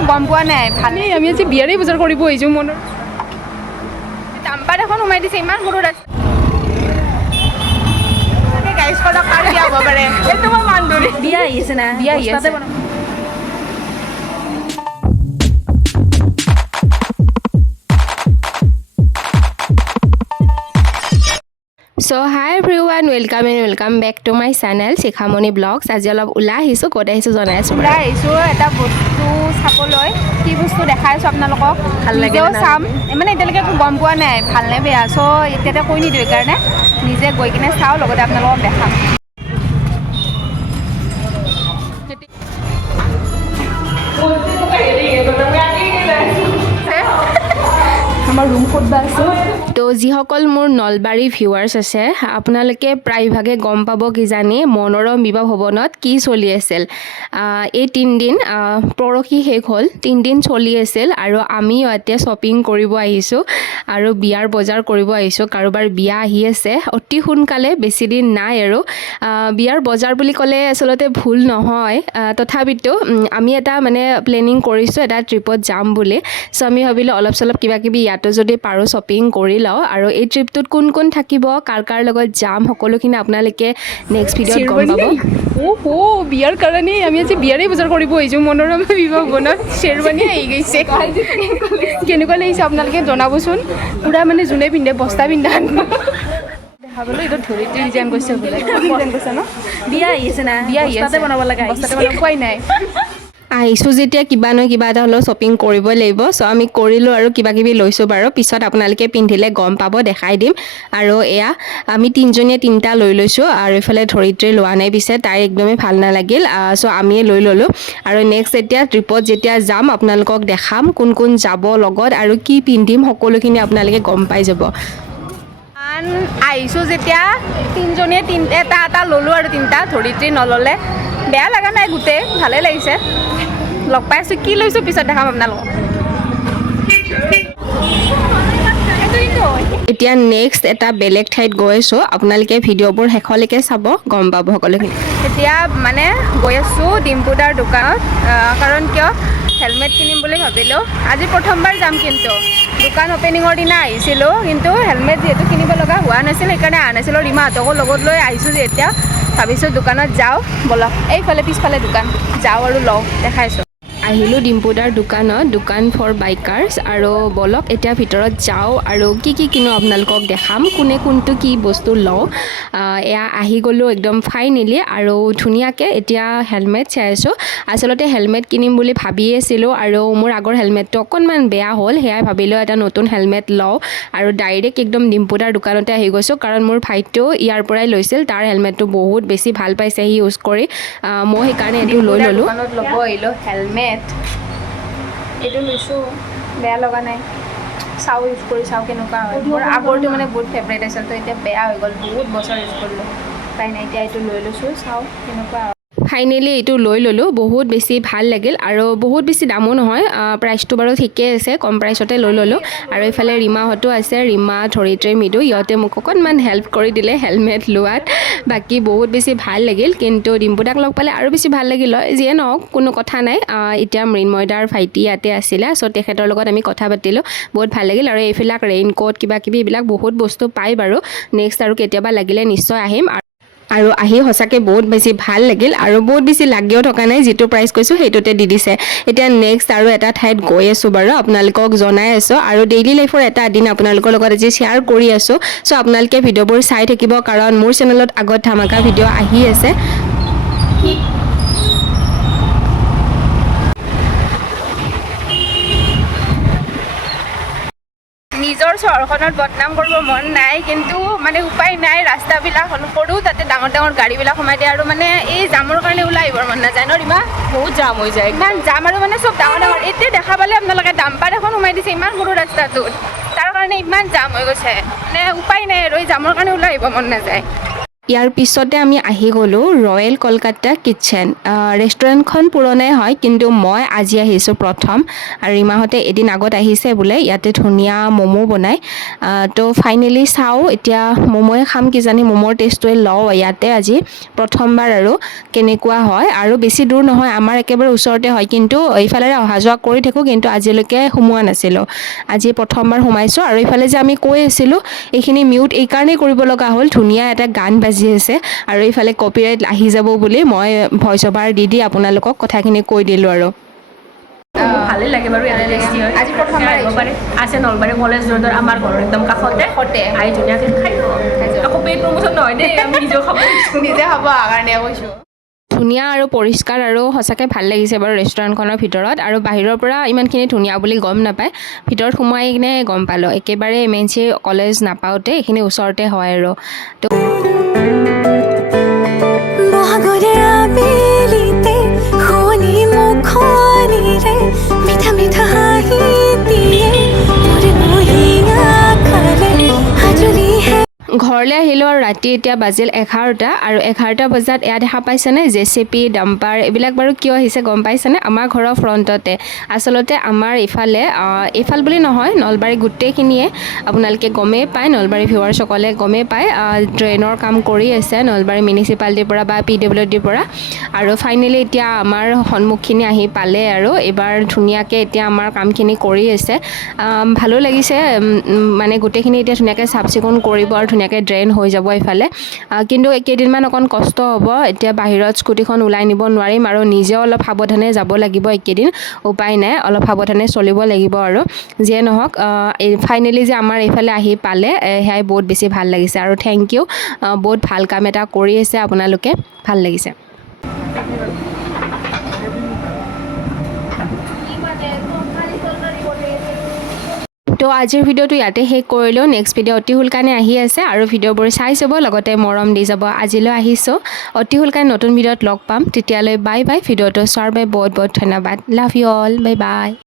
একো গম পোৱা নাই ভালেই আমি আজি বিয়াৰেই বজাৰ কৰিব আহিছোঁ মনৰ ডাম্পাৰ এখন সোমাই দিছে ইমান সৰু ৰাস্তা গাইজ কৰা কাৰ বিয়া হ'ব পাৰে এইটো মই মান ধৰি বিয়া আহি আছে না বিয়া আহি আছে So hi everyone, welcome back to my channel Shikhamoni Vlogs. আজি অলপ ওলাই আহিছোঁ ক'ত আহিছোঁ জনাই আছোঁ ওলাই আহিছোঁ এটা বস্তু চাবলৈ কি বস্তু দেখাই আছোঁ আপোনালোকক ভাল লাগে চাম মানে এতিয়ালৈকে একো গম পোৱা নাই ভাল নে বেয়া চ' এতিয়াতে কৈ নিদিওঁ সেইকাৰণে নিজে গৈ কিনে চাওঁ লগতে আপোনালোকক দেখাম আমাৰ ৰুম ক'ত বা আছে তো যিসকল মোৰ নলবাৰী ভিউৱাৰ্ছ আছে আপোনালোকে প্ৰায়ভাগে গম পাব কিজানি মনোৰম বিবাহ ভৱনত কি চলি আছিল এই 3 দিন পৰহি শেষ হ'ল 3 দিন চলি আছিল আৰু আমি ইয়াতে শ্বপিং কৰিব আহিছোঁ আৰু বিয়াৰ বজাৰ কৰিব আহিছোঁ কাৰোবাৰ বিয়া আহি আছে অতি সোনকালে বেছি দিন নাই আৰু বিয়াৰ বজাৰ বুলি ক'লে আচলতে ভুল নহয় তথাপিতো আমি এটা মানে প্লেনিং কৰিছোঁ এটা ট্ৰিপত যাম বুলি চ' আমি ভাবিলোঁ অলপ চলপ কিবা কিবি ইয়াতো যদি পাৰোঁ শ্বপিং কৰি লওঁ আৰু এই ট্ৰিপটোত কোন কোন থাকিব কাৰ লগত যাম সকলোখিনি আপোনালোকে নেক্সট ভিডিঅ'ত গম পাব বিয়াৰ কাৰণে আমি আজি বিয়াৰেই বজাৰ কৰিব আহিছোঁ মনোৰম বিবাহ ভৱনত শ্বেৰৱানী আহি গৈছে কেনেকুৱা লাগিছে আপোনালোকে জনাবচোন পূৰা মানে যোনে পিন্ধে বস্তা পিন্ধা দেখাবলৈ এইটো ধৰিত্ৰী ডিজাইন কৰিছে বোলে ডিজাইন কৰিছে ন বিয়া আহি আছে না বিয়া আহি আছে বনাব লগা বস্তাতে বনাব পোৱাই নাই আহিছোঁ যেতিয়া কিবা নহয় কিবা এটা হ'লেও শ্বপিং কৰিবই লাগিব চ' আমি কৰিলোঁ আৰু কিবা কিবি লৈছোঁ বাৰু পিছত আপোনালোকে পিন্ধিলে গম পাব দেখাই দিম আৰু এয়া আমি তিনিজনীয়ে 3টা লৈ লৈছোঁ আৰু এইফালে ধৰিত্ৰী লোৱা নাই পিছে তাই একদমেই ভাল নালাগিল চ' আমিয়ে লৈ ল'লোঁ আৰু নেক্সট এতিয়া ট্ৰিপত যেতিয়া যাম আপোনালোকক দেখাম কোন কোন যাব লগত আৰু কি পিন্ধিম সকলোখিনি আপোনালোকে গম পাই যাব আহিছোঁ যেতিয়া তিনিজনীয়ে এটা ল'লোঁ আৰু 3টা ধৰিত্ৰী নল'লে বেয়া লগা নাই গোটেই ভালেই লাগিছে লগ পাই আছোঁ কি লৈছোঁ পিছত দেখাম আপোনালোকক এতিয়া নেক্সট এটা বেলেগ ঠাইত গৈ আছোঁ আপোনালোকে ভিডিঅ'বোৰ শেষলৈকে চাব গম পাব সকলোখিনি এতিয়া মানে গৈ আছোঁ ডিম্পু দাৰ দোকানত কাৰণ কিয় হেলমেট কিনিম বুলি ভাবিলোঁ আজি প্ৰথমবাৰ যাম কিন্তু দোকান অপেনিঙৰ দিনা আহিছিলোঁ কিন্তু হেলমেট যিহেতু কিনিব লগা হোৱা নাছিল সেইকাৰণে অহা নাছিলোঁ ৰীমাহঁতকো লগত লৈ আহিছোঁ যে এতিয়া ভাবিছোঁ দোকানত যাওঁ বলক এইফালে পিছফালে দোকান যাওঁ আৰু লওঁ দেখাইছোঁ আহিলোঁ ডিম্পুদাৰ দোকানত দোকান ফৰ বাইকাৰ্ছ আৰু বলক এতিয়া ভিতৰত যাওঁ আৰু কি কিনো আপোনালোকক দেখাম কোনে কোনটো কি বস্তু লওঁ এয়া আহি গ'লোঁ একদম ফাইনেলি আৰু ধুনীয়াকৈ এতিয়া হেলমেট চাই আছোঁ আচলতে হেলমেট কিনিম বুলি ভাবিয়ে আছিলোঁ আৰু মোৰ আগৰ হেলমেটটো অকণমান বেয়া হ'ল সেয়াই ভাবিলোঁ এটা নতুন হেলমেট লওঁ আৰু ডাইৰেক্ট একদম ডিম্পুদাৰ দোকানতে আহি গৈছোঁ কাৰণ মোৰ ভাইটিও ইয়াৰ পৰাই লৈছিল তাৰ হেলমেটটো বহুত বেছি ভাল পাইছে সি ইউজ কৰি মই সেইকাৰণে এইটো লৈ ল'লোঁ দোকানত ল'ব আহিলোঁ হেলমেট এইটো লৈছোঁ বেয়া লগা নাই চাওঁ ইউজ কৰি চাওঁ কেনেকুৱা হয় মোৰ আগৰটো মানে বহুত ফেভৰেট আছিল তো এতিয়া বেয়া হৈ গ'ল বহুত বছৰ ইউজ কৰিলোঁ তাই নাই এতিয়া এইটো লৈ লৈছোঁ চাওঁ কেনেকুৱা হয় ফাইনেলি এইটো লৈ ল'লোঁ বহুত বেছি ভাল লাগিল আৰু বহুত বেছি দামো নহয় প্ৰাইচটো বাৰু ঠিকেই আছে কম প্ৰাইচতে লৈ ল'লোঁ আৰু এইফালে ৰীমাহঁতো আছে ৰীমা ধৰিত্ৰী মৃদু ইহঁতে মোক অকণমান হেল্প কৰি দিলে হেলমেট লোৱাত বাকী বহুত বেছি ভাল লাগিল কিন্তু ডিম্পুদাক লগ পালে আৰু বেছি ভাল লাগিল হয় যিয়ে নহওক কোনো কথা নাই এতিয়া মৃন্ময়দাৰ ভাইটি ইয়াতে আছিলে চ' তেখেতৰ লগত আমি কথা পাতিলোঁ বহুত ভাল লাগিল আৰু এইবিলাক ৰেইনকোট কিবা কিবি এইবিলাক বহুত বস্তু পায় বাৰু নেক্সট আৰু কেতিয়াবা লাগিলে নিশ্চয় আহিম আৰু আহি সঁচাকৈ বহুত বেছি ভাল লাগিল আৰু বহুত বেছি লাগিও থকা নাই যিটো প্ৰাইচ কৈছোঁ সেইটোতে দি দিছে এতিয়া নেক্সট আৰু এটা ঠাইত গৈ আছোঁ বাৰু আপোনালোকক জনাই আছোঁ আৰু ডেইলি লাইফৰ এটা দিন আপোনালোকৰ লগত আজি শ্বেয়াৰ কৰি আছোঁ চ' আপোনালোকে ভিডিঅ'বোৰ চাই থাকিব কাৰণ মোৰ চেনেলত আগত ধামাকা ভিডিঅ' আহি আছে নিজৰ চহৰখনত বদনাম কৰিব মন নাই কিন্তু মানে উপায় নাই ৰাস্তাবিলাক সৰু তাতে ডাঙৰ গাড়ীবিলাক সোমাই দিয়ে আৰু মানে এই জামৰ কাৰণে ওলাই আহিবৰ মন নাযায় ন ৰীমা বহুত জাম হৈ যায় ইমান জাম আৰু মানে চব ডাঙৰ এতিয়া দেখা পালে আপোনালোকে ডাম্পাৰ এখন সোমাই দিছে ইমান সৰু ৰাস্তাটোত তাৰ কাৰণে ইমান জাম হৈ গৈছে মানে উপায় নাই আৰু এই জামৰ কাৰণে ওলাই আহিব মন নাযায় ইয়াৰ পিছতে আমি আহি গ'লোঁ ৰয়েল কলকাতা কিটচেন। ৰেষ্টুৰেণ্টখন পুৰণাই হয়, কিন্তু মই আজি আহিছোঁ প্ৰথম, আৰু ৰিমাহঁতে এদিন আগত আহিছে বোলে। ইয়াতে ধুনীয়া ম'ম' বনায়। তো ফাইনেলি চাওঁ, এতিয়া ম'ম'য়ে খাম কিজানি, ম'ম'ৰ টেষ্টটোৱে লওঁ ইয়াতে আজি প্ৰথমবাৰ আৰু কেনেকুৱা হয়। আৰু বেছি দূৰ নহয়, আমাৰ একেবাৰে ওচৰতে হয়, কিন্তু এইফালেৰে অহা যোৱা কৰি থাকোঁ, কিন্তু আজিলৈকে সোমোৱা নাছিলোঁ। আজি প্ৰথমবাৰ সোমাইছোঁ। আৰু এইফালে যে আমি কৈ আছিলোঁ, এইখিনি মিউট এইকাৰণেই কৰিব লগা হ'ল, ধুনীয়া এটা গান বাজি আছে, আৰু এইফালে কপিৰাইট আহি যাব বুলি মই ভইচ অভাৰ দি আপোনালোকক কথাখিনি কৈ দিলোঁ আৰু। ভালে লাগে বাৰু, ইয়াতে টেষ্টি হয়। আজি প্ৰথমবাৰ আছে নলবাৰী কলেজ ৰোডৰ আমাৰ ঘৰৰ একদম কাষতে আহি ধুনীয়াকৈ খাই আকৌ পেইড প্ৰমোশ্যন নহয় দেই, আমি নিজেও খাব নিজে খাব কাৰণে কৈছোঁ। ধুনীয়া আৰু পৰিষ্কাৰ, আৰু সঁচাকৈ ভাল লাগিছে বাৰু ৰেষ্টুৰেণ্টখনৰ ভিতৰত। আৰু বাহিৰৰ পৰা ইমানখিনি ধুনীয়া বুলি গম নাপায়, ভিতৰত সোমাই কিনে গম পালোঁ। একেবাৰে MNC কলেজ নাপাওঁতে এইখিনি ওচৰতে হয় আৰু। তো ঘৰলৈ আহিলোঁ, আৰু ৰাতি এতিয়া বাজিল 11টা, আৰু 11টা বজাত এয়া দেখা পাইছেনে, JCP ডাম্পাৰ এইবিলাক বাৰু কিয় আহিছে গম পাইছেনে? আমাৰ ঘৰৰ ফ্ৰণ্টতে। আচলতে আমাৰ এইফাল বুলি নহয়, নলবাৰী গোটেইখিনিয়ে আপোনালোকে গমেই পায়, নলবাৰী ভিউৱাৰ্ছসকলে গমেই পায়, ড্ৰেইনৰ কাম কৰি আছে নলবাৰী মিউনিচিপালিটিৰ পৰা বা PWDৰ পৰা। আৰু ফাইনেলি এতিয়া আমাৰ সন্মুখখিনি আহি পালে, আৰু এইবাৰ ধুনীয়াকৈ এতিয়া আমাৰ কামখিনি কৰি আছে। ভালো লাগিছে, মানে গোটেইখিনি এতিয়া ধুনীয়াকৈ চাফ চিকুণ কৰিব, আৰু ধুনীয়াকৈ ড্ৰেইন হৈ যাব এইফালে। কিন্তু কেইদিনমান অকণ কষ্ট হ'ব, এতিয়া বাহিৰত স্কুটিখন ওলাই নিব নোৱাৰিম, আৰু নিজেও অলপ সাৱধানে যাব লাগিব এইকেইদিন, উপায় নাই, অলপ সাৱধানে চলিব লাগিব। আৰু যিয়ে নহওক, ফাইনেলি যে আমাৰ এইফালে আহি পালে, সেয়াই বহুত বেছি ভাল লাগিছে। আৰু থেংক ইউ, বহুত ভাল কাম এটা কৰি আছে আপোনালোকে, ভাল লাগিছে। তো আজিৰ ভিডিঅ'টো ইয়াতে শেষ কৰিলোঁ। নেক্সট ভিডিঅ' অতি সোনকালে আহি আছে, আৰু ভিডিঅ'বোৰ চাই যাব, লগতে মৰম দি যাব। আজিলৈ আহিছোঁ, অতি সোনকালে নতুন ভিডিঅ'ত লগ পাম, তেতিয়ালৈ বাই বাই। ভিডিঅ'টো চোৱাৰ বাবে বহুত বহুত ধন্যবাদ। Love you all, bye bye.